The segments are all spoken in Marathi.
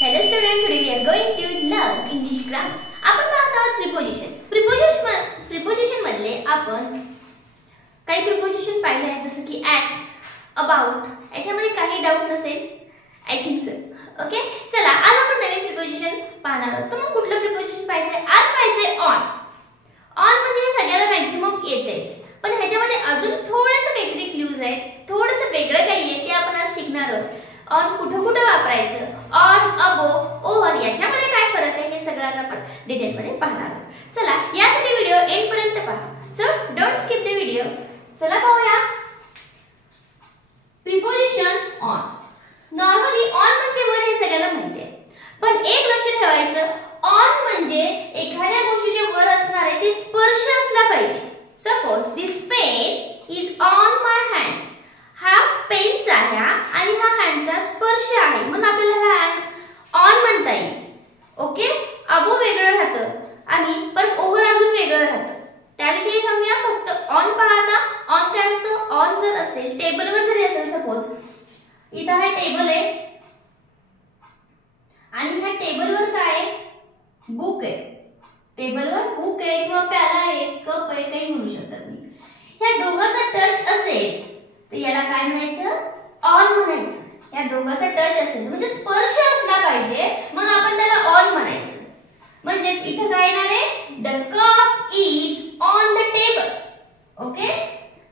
Hello students, today we are going to learn English grammar. आपण पाहत आहोत प्रिपोजिशन मधले आपण काही प्रिपोजिशन पाहिले आहेत जसे की at, about. याच्यामध्ये काही डाऊट नसेल आय थिंक सो. ओके, चला आज आपण नवीन प्रिपोजिशन पाहणार आहोत. तर मग कुठलं प्रिपोजिशन पाहायचंय? आज पाहायचंय ऑन. ऑन म्हणजे सगळ्याला मॅक्सिमम येतेच, पण ह्याच्यामध्ये अजून थोडंसं काहीतरी क्लूज आहेत, थोडंसं वेगळं काही आहे ते आपण आज शिकणार आहोत. ऑन कुठं कुठं वापरायचं, ऑन, अबो, ओव्हर याच्यामध्ये काय फरक आहे हे सगळं आज आपण डिटेल मध्ये पाहणार आहोत. चला यासाठी व्हिडिओ एंड पर्यंत पहा. So don't skip the video. चला पाहूया प्रिपोजिशन ऑन. नॉर्मली ऑन म्हणजे वर हे सगळ्यांना माहिती आहे, पण एक लक्षात ठेवायचं, ऑन म्हणजे एखाद्या गोष्टीच्या वर असणार आहे ते स्पर्श असला पाहिजे. Suppose this pen is on my hand. हा पेनचा आहे आणि हा हँडचा स्पर्श आहे म्हणून आपल्याला हँड ऑन म्हणता येईल. ओके, अबो वेगळं राहतं आणि परत ओव्हर अजून वेगळं राहतं. त्याविषयी सांगूया. फक्त ऑन पाहता ऑन काय असतं? ऑन जर असेल टेबलवर जरी असेल, सपोज इथं हा टेबल आहे आणि ह्या टेबलवर काय आहे? बुक आहे. टेबलवर बुक आहे किंवा प्याला आहे, कप आहे, काही म्हणू शकता तुम्ही. ह्या दोघांचा टच असेल तर याला काय म्हणायचं? ऑन म्हणायचं. या दोघांचा टच असेल म्हणजे स्पर्श असला पाहिजे, मग आपण त्याला ऑन म्हणायचं. म्हणजे इथं काय येणार आहे? The cup is on the table. Okay,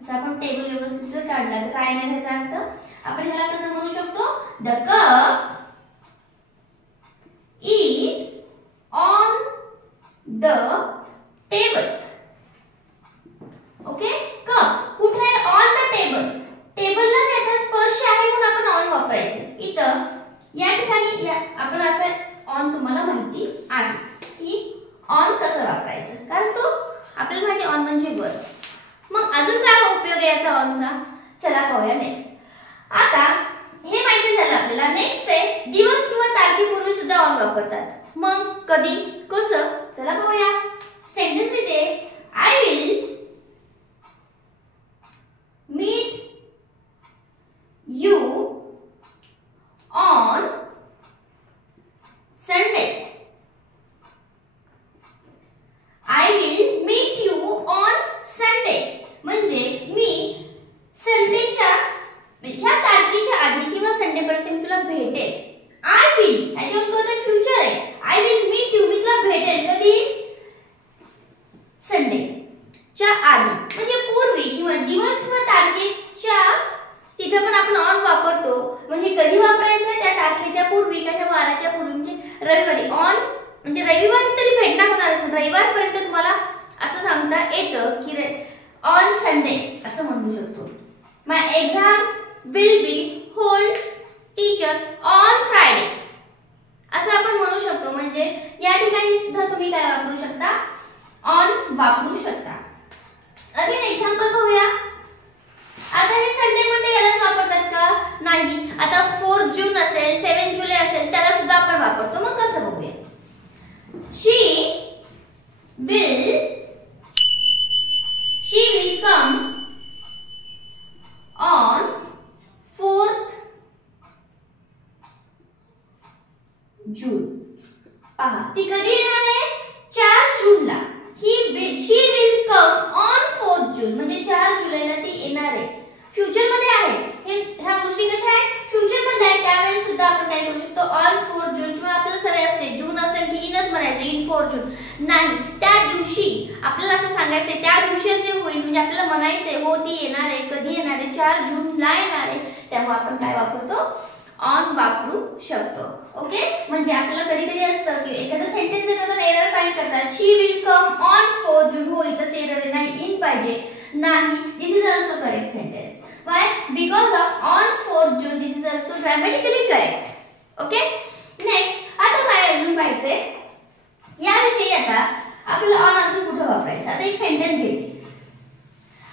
जर आपण टेबल व्यवस्थित जर काढला तर काय येणार ह्याचा अर्थ? आपण ह्याला कसं म्हणू शकतो? The cup is on the table. Okay, cup कुठे आहे? On the table. टेबलला त्याचा स्पर्श आहे म्हणून आपण ऑन वापरायचं. इथं या ठिकाणी आपण असं ऑन तुम्हाला माहिती आहे की ऑन कसं वापरायचं, कारण तो आपल्याला माहिती ऑन म्हणजे वर. मग अजून काय उपयोग आहे याचा ऑनचा? चला पाहूया नेक्स्ट. आता हे माहिती झालं आपल्याला. नेक्स्ट आहे दिवस किंवा तारखेपूर्वी सुद्धा ऑन वापरतात. मग कधी, कसं? चला पाहूया. सेंटेन्स लिहिते, I will meet you on Sunday. I will meet you on Sunday. म्हणजे मी संडेच्या ह्या तारखेच्या आधी किंवा संडे पर्यंत मी तुला भेटेल. I will याच्यावर कोणतं फ्युचर आहे? I will meet you, मी तुला भेटेल कधी? संडेच्या आधी म्हणजे पूर्वी किंवा दिवस किंवा तारखेच्या. तिथे पण आपण ऑन वापरतो. म्हणजे कधी वापरायचं? त्या तारखेच्या पूर्वी का त्या वाराच्या पूर्वी, म्हणजे रविवारी. ऑन म्हणजे रविवारी तरी भेटणार होणार असेल, रविवारपर्यंत तुम्हाला असं सांगता येतं की ऑन संडे असं म्हणू शकतो. My exam will be hold teacher on Friday असं आपण म्हणू शकतो. म्हणजे या ठिकाणी सुद्धा तुम्ही काय वापरू शकता? ऑन वापरू शकता. अगेन एक्झाम्पल पाहूया. आता हे संडे मंडे यालाच वापरतात का? नाही. आता 4 जून असेल, 7 जुलै असेल, त्याला सुद्धा आपण वापरतो. मग कसं बघूया. शी विल कम ऑन 4th जून. पहा ती कधी येणार आहे? 4 जूनला. शी विल कम ऑन 4th जून म्हणजे 4 जुलैला ती येणार आहे. फ्युचर मध्ये आहे. ह्या गोष्टी कशा आहेत? फ्युचर मध्ये आहे. त्यावेळेस सुद्धा आपण काय करू शकतो? ऑन 4 जून किंवा आपल्याला सवय असते जून असेल की इनच म्हणायचं, इन 4 जून. नाही, त्या दिवशी आपल्याला असं सांगायचंय, त्या दिवशी असे होईल म्हणजे आपल्याला म्हणायचंय हो ती येणार आहे. कधी येणार आहे? 4 जूनला येणार आहे. त्यामुळे आपण काय वापरतो? ऑन वापरू शकतो. ओके, म्हणजे आपल्याला कधी कधी असतं की एखादा सेंटेन्स जर आपण एरर फाइंड करतात, शी विल कम ऑन 4 जून. हो इथंच एरर आहे, नाही इन पाहिजे. नाही, this is also correct sentence. Why? Because of on 4th June. This is also grammatically correct. Okay? Next, आता काय अजून पाहायचंय याविषयी. आता आपल्याला ऑन अजून कुठं वापरायचं? आता एक सेंटेन्स घेते.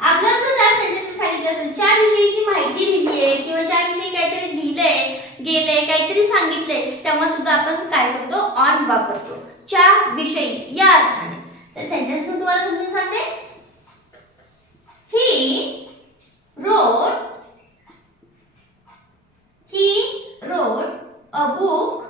आपल्याला जर त्या सेंटेन्स सांगितलं असेल, ज्या विषयीची माहिती लिहिली आहे किंवा ज्याविषयी काहीतरी लिहिलंय गेलंय, काहीतरी सांगितलंय, तेव्हा सुद्धा आपण काय करतो? ऑन वापरतो. च्या विषयी या अर्थाने. तर सेंटेन्स मी तुम्हाला समजून सांगते. He wrote a book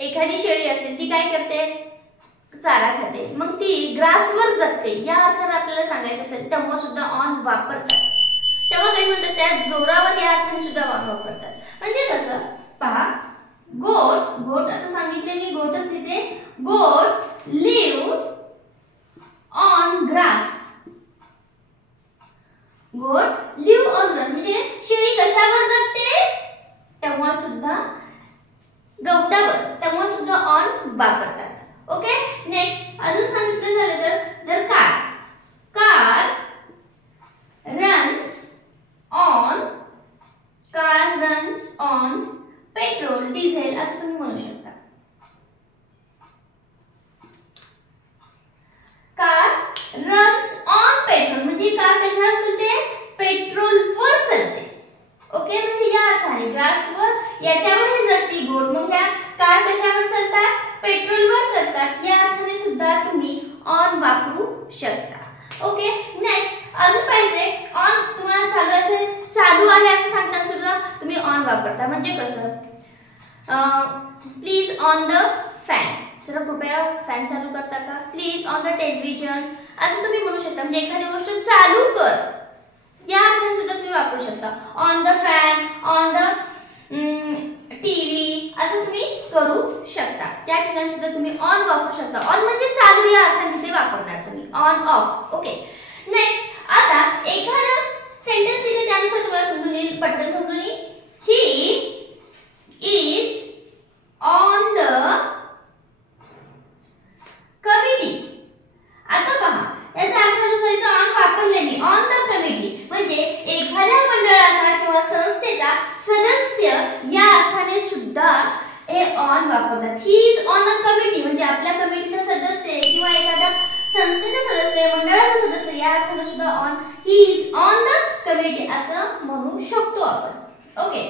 एखादी शेळी असेल ती काय करते, चारा खाते, मग ती ग्रासवर जगते या अर्थाने आपल्याला सांगायचं असेल तेव्हा सुद्धा ऑन वापरतात. तेव्हा काही म्हणतात त्या जोरावर या अर्थाने सुद्धा ऑन वापरतात. म्हणजे कसं पहा, गोट आता सांगितले मी गोटच लिहिते. गोट लिव्ह ऑन ग्रास. गोट लिव्ह ऑन ग्रास म्हणजे शेळी कशावर जगते, तेव्हा सुद्धा गवतावर, तेव्हा सुद्धा ऑन वापरतात. ओके. नेक्स्ट अजून सांगितलं झालं तर जर car runs on petrol diesel असं तुम्ही म्हणू शकता. कार रन्स ऑन पेट्रोल म्हणजे कार कशावर चालते, पेट्रोलवर चालते. ओके. म्हणजे या अर्थाने ग्रासवर याच्यावर जगती गोट, मग या कार कशावर चालतात, पेट्रोलवर चालतात या अर्थाने सुद्धा तुम्ही ऑन वापरू शकता. ओके. नेक्स्ट अजून पाहिजे ऑन तुम्हाला चालू आहे असं सांगताना सुद्धा तुम्ही ऑन वापरता. म्हणजे कसं, प्लीज ऑन द फॅन, जरा कृपया फॅन चालू करता का, प्लीज ऑन द टेलिव्हिजन असं तुम्ही म्हणू शकता. म्हणजे एखादी गोष्ट चालू कर या अर्थाने सुद्धा तुम्ही वापरू शकता. On the fan, on the TV असं तुम्ही करू शकता. त्या ठिकाणी सुद्धा तुम्ही ऑन वापरू शकता. ऑन म्हणजे चालू या अर्थाने ते वापरणार तुम्ही, ऑन ऑफ. ओके. नेक्स्ट आता एखादा सेंटेन्स दिले त्यानुसार तुम्हाला समजून येईल, पटकन समजून येईल. He is on the committee. आता पहा याचा अर्थानुसार इथं ऑन वापरले मी, ऑन द कमिटी म्हणजे एखाद्या मंडळाचा किंवा संस्थेचा सदस्य या अर्थाने सुद्धा हे ऑन वापरतात. He is on the committee म्हणजे आपल्या कमिटीचा सदस्य किंवा एखाद्या संस्थेचा सदस्य, मंडळाचा सदस्य या अर्थाने सुद्धा on, he is on the committee असं म्हणू शकतो आपण. ओके.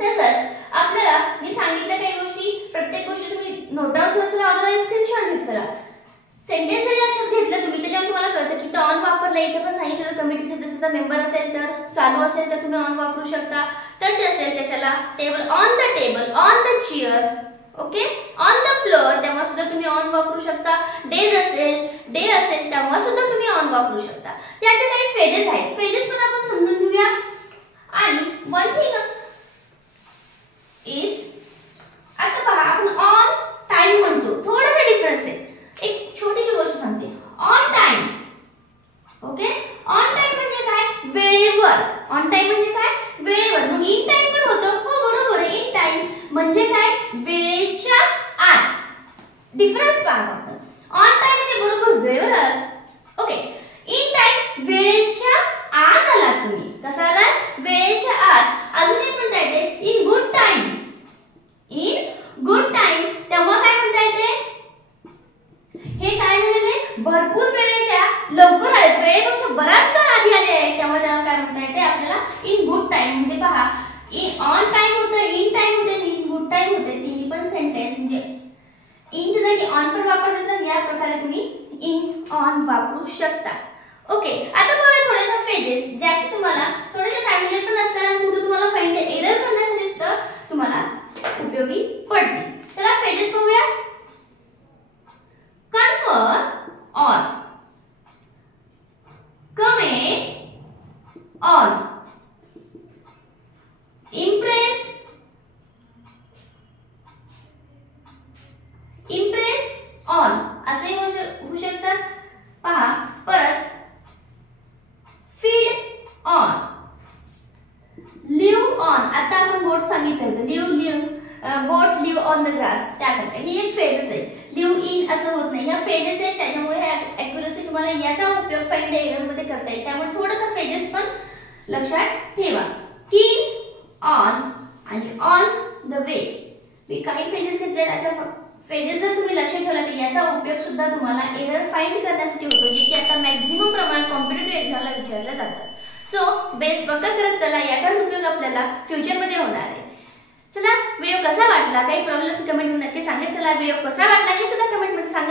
तसंच आपल्याला मी सांगितल्या काही गोष्टी, प्रत्येक गोष्ट तुम्ही नोट डाऊन करत चला, अदरवाईज स्क्रीनशॉट घेत चला. सेंटेन्स जरी लक्षात घेतलं तुम्ही त्याच्यावर तुम्हाला कळतं की तो ऑन वापरला. इथे पण सांगितलं कमिटी सदस्याचा मेंबर असेल तर, चालू असेल तर तुम्ही ऑन वापरू शकता. टच असेल कशाला, table, on the table, on the chair. Okay. On the floor तेव्हा सुद्धा तुम्ही ऑन वापरू शकता. डे असेल तेव्हा सुद्धा तुम्ही ऑन वापरू शकता. त्याचे काही फेजेस आहेत, फेजेस पण आपण समजून घेऊया. आणि वन थिंग इज, आता पहा आपण ऑन टाइम म्हणतो, थोडासा डिफरन्स आहे. एक छोटीशी गोष्ट सांगते, on time. Okay. On time म्हणजे काय, वेळेवर. ऑन टाइम म्हणजे काय, वेळेवर. मग इन टाइम पण होतं, हो बरोबर आहे. इन टाइम म्हणजे काय, वेळेच्या आत. डिफरन्स पहा फक्त. ऑन टाइम म्हणजे बरोबर वेळेवर आलात. ओके. इन टाइम वेळेच्या आत आलात तुम्ही. कसा आलात, वेळेच्या आत. अजून एक म्हणता येते in good time. In good time तेव्हा काय म्हणता येते, हे काय झालेले भरपूर वेळेच्या लवकर आले, वेळेपेक्षा बराच काळ आधी आले आहेत, तेव्हा त्याला काय म्हणता येते आपल्याला इन गुड टाइम. म्हणजे पहा ऑन टाइम होतं, इन टाइम होते, इन गुड टाइम होते. तिन्ही पण सेंटेन्स म्हणजे इनच्या जागी ऑन पण वापरतात. या प्रकारे तुम्ही इन ऑन वापरू शकता. ओके. आता बघा थोडेसे फेजेस ज्या की तुम्हाला थोडेसे फॅमिलियर पण असतात आणि कुठे तुम्हाला फाइंड एरर करण्यासाठी सुद्धा तुम्हाला उपयोगी पडतील. चला फेजेस पाहूया. Confer on, comment on, impress on असे होऊ शकतात. पहा परत फीड ऑन, लिव्ह ऑन. आता आपण गोट सांगितलं होतं, गोट लिव्ह ऑन द ग्रास. त्यासाठी ही एक फेजेस आहे. लिव्ह इन असं होत नाही, ह्या फेजेस आहेत. त्याच्यामुळे ॲक्युरसी तुम्हाला याचा उपयोग फाइंड एरर मध्ये करता येईल. त्यामुळे थोडासा फेजेस पण लक्षात ठेवा. कीप ऑन आणि ऑन द वे. मी काही फेजेस घेतले, अशा फेजेस जर तुम्ही लक्षात ठेवला तर याचा उपयोग सुद्धा तुम्हाला एरर फाइंड करण्यासाठी होतो, जे की आता मॅक्झिमम प्रमाणात कॉम्पिटिटिव्ह एक्झामला विचारले जातात. सो बेस पक्का करत चला, याचाच उपयोग आपल्याला फ्युचर मध्ये होणार आहे. चला व्हिडिओ कसा वाटला, काही प्रॉब्लेम्स कमेंट मध्ये नक्की सांगत चला. व्हिडिओ कसा वाटला हे सुद्धा कमेंट मध्ये सांगा.